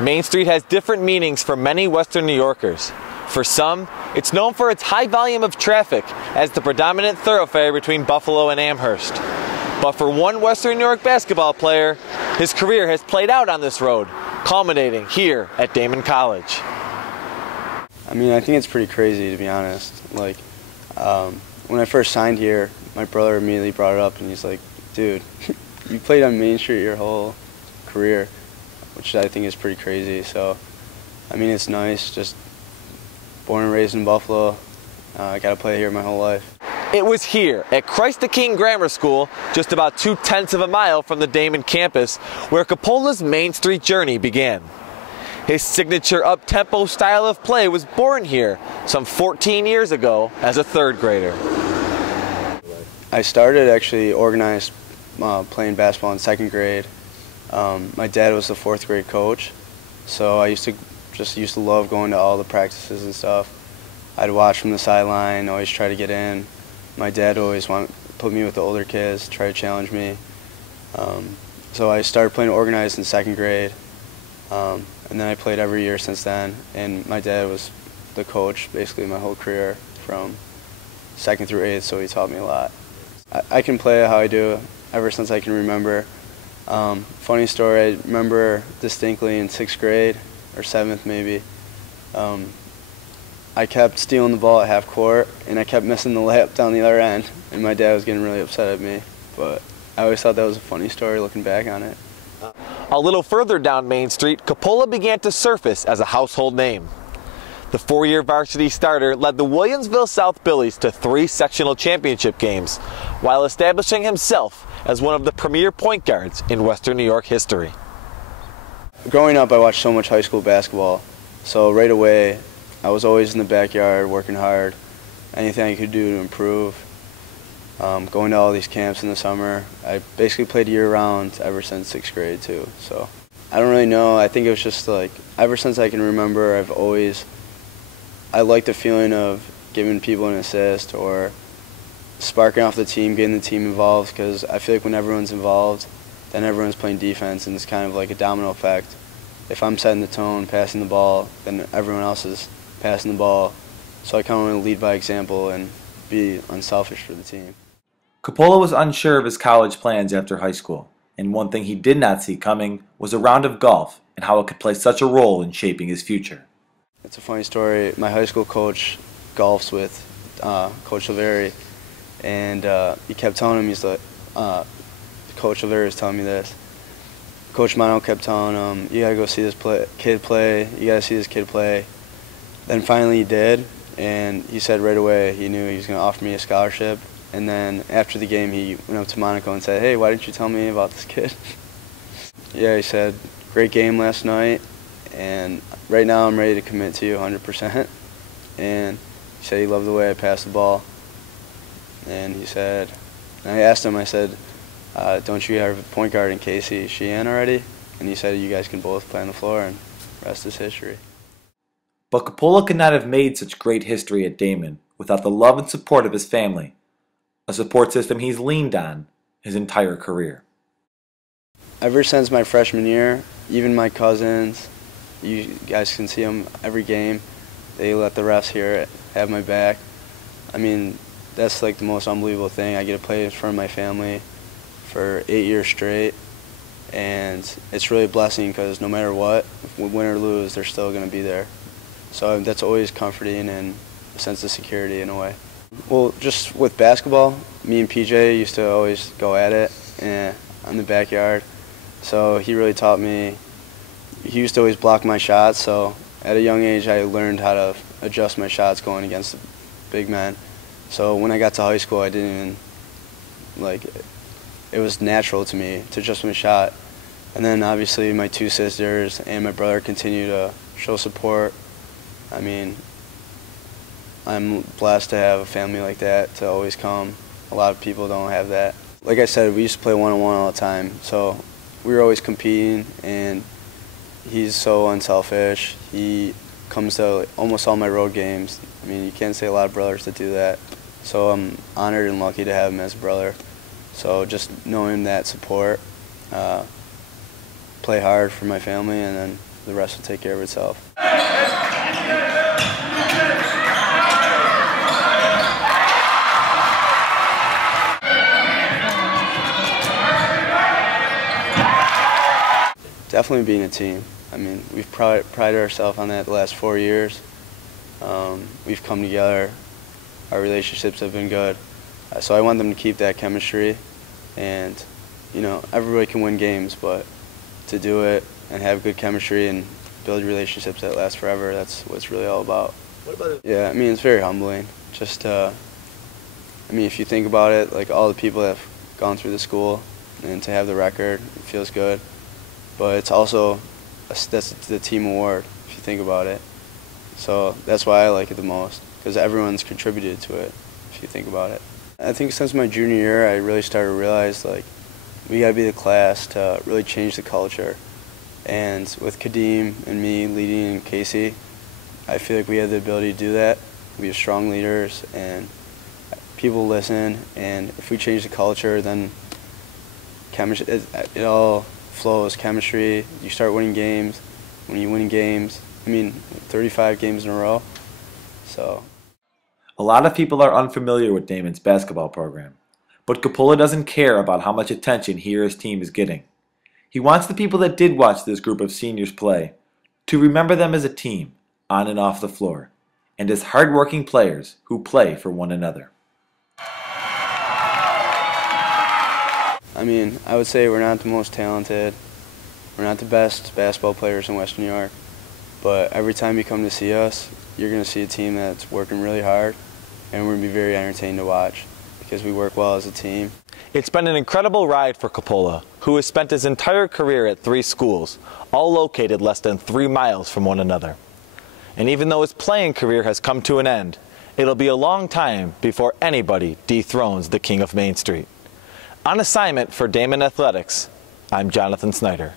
Main Street has different meanings for many Western New Yorkers. For some, it's known for its high volume of traffic as the predominant thoroughfare between Buffalo and Amherst. But for one Western New York basketball player, his career has played out on this road, culminating here at Daemen College. I mean, I think it's pretty crazy, to be honest. Like, when I first signed here, my brother immediately brought it up, and he's like, dude, you played on Main Street your whole career, which I think is pretty crazy. So, I mean, it's nice, just born and raised in Buffalo. I got to play here my whole life. It was here at Christ the King Grammar School, just about 2/10 of a mile from the Daemen campus, where Coppola's Main Street journey began. His signature up-tempo style of play was born here some 14 years ago as a third grader. I started actually organized playing basketball in second grade. My dad was the fourth grade coach, so I used to love going to all the practices and stuff. I'd watch from the sideline, always try to get in. My dad always put me with the older kids, try to challenge me. So I started playing organized in second grade, and then I played every year since then. And my dad was the coach basically my whole career from second through eighth, so he taught me a lot. I can play how I do ever since I can remember. Funny story, I remember distinctly in sixth grade, or seventh maybe, I kept stealing the ball at half court, and I kept missing the layup down the other end, and my dad was getting really upset at me. But I always thought that was a funny story looking back on it. A little further down Main Street, Coppola began to surface as a household name. The four-year varsity starter led the Williamsville South Billies to 3 sectional championship games, while establishing himself as one of the premier point guards in Western New York history. Growing up, I watched so much high school basketball, so right away I was always in the backyard working hard, anything I could do to improve. Going to all these camps in the summer. I basically played year-round ever since sixth grade too. So I don't really know. I think it was just like ever since I can remember, I like the feeling of giving people an assist or sparking off the team, getting the team involved, because I feel like when everyone's involved, then everyone's playing defense, and it's kind of like a domino effect. If I'm setting the tone, passing the ball, then everyone else is passing the ball. So I kind of want to lead by example and be unselfish for the team. Coppola was unsure of his college plans after high school, and one thing he did not see coming was a round of golf and how it could play such a role in shaping his future. It's a funny story. My high school coach golfs with Coach Silveri, and he kept telling him, he's like, Coach Silveri was telling me this. Coach Mano kept telling him, you gotta go see this kid play, you gotta see this kid play. Then finally he did, and he said right away he knew he was gonna offer me a scholarship. And then after the game, he went up to Monaco and said, hey, why didn't you tell me about this kid? Yeah, he said, great game last night, and right now I'm ready to commit to you 100%. And he said he loved the way I passed the ball. And he said, and I asked him, I said, don't you have a point guard in Casey Sheehan already? And he said, you guys can both play on the floor, and the rest is history. But Coppola could not have made such great history at Daemen without the love and support of his family, a support system he's leaned on his entire career. Ever since my freshman year, even my cousins, you guys can see them every game, they let the refs here have my back. I mean, that's like the most unbelievable thing. I get to play in front of my family for 8 years straight, and it's really a blessing because no matter what, if we win or lose, they're still going to be there. So that's always comforting and a sense of security in a way. Well, just with basketball, me and PJ used to always go at it in the backyard. So he really taught me. He used to always block my shots, so at a young age I learned how to adjust my shots going against the big men. So when I got to high school, I didn't even, it was natural to me to adjust my shot. And then obviously my 2 sisters and my brother continue to show support. I mean, I'm blessed to have a family like that to always come. A lot of people don't have that. Like I said, we used to play one-on-one all the time, so we were always competing, and he's so unselfish. He comes to almost all my road games. I mean, you can't say a lot of brothers that do that. So I'm honored and lucky to have him as a brother. So just knowing that support, play hard for my family, and then the rest will take care of itself. Definitely being a team. I mean, we've prided ourselves on that the last 4 years. We've come together. Our relationships have been good. So I want them to keep that chemistry. And, you know, everybody can win games, but to do it and have good chemistry and build relationships that last forever, that's what it's really all about. What about it? Yeah, I mean, it's very humbling. Just, I mean, if you think about it, like all the people that have gone through the school and to have the record, it feels good. But it's also, that's the team award, if you think about it. So that's why I like it the most, because everyone's contributed to it, if you think about it. I think since my junior year, I really started to realize, like, we got to be the class to really change the culture. And with Kadeem and me leading and Casey, I feel like we have the ability to do that. We have strong leaders, and people listen. And if we change the culture, then chemistry, it all flows. Chemistry, you start winning games. When you win games, I mean, 35 games in a row. So A lot of people are unfamiliar with Daemen's basketball program, but Coppola doesn't care about how much attention he or his team is getting. He wants the people that did watch this group of seniors play to remember them as a team, on and off the floor, and as hard-working players who play for one another. I mean, I would say we're not the most talented, we're not the best basketball players in Western New York, but every time you come to see us, you're going to see a team that's working really hard, and we're going to be very entertained to watch because we work well as a team. It's been an incredible ride for Coppola, who has spent his entire career at 3 schools, all located less than 3 miles from one another. And even though his playing career has come to an end, it'll be a long time before anybody dethrones the King of Main Street. On assignment for Daemen Athletics, I'm Johnathan Snyder.